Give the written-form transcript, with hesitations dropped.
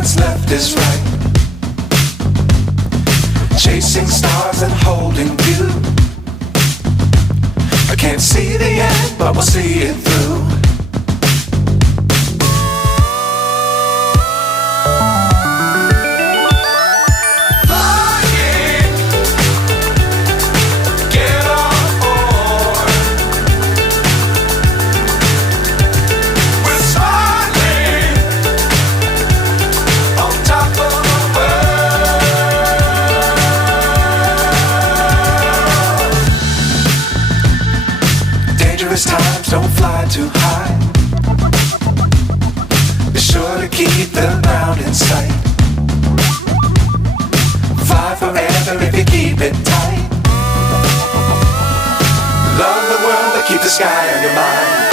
what's left is right. Chasing stars and holding you. I can't see the end, but we'll see it through. Times don't fly too high. Be sure to keep the ground in sight. Fly forever if you keep it tight. Love the world but keep the sky on your mind.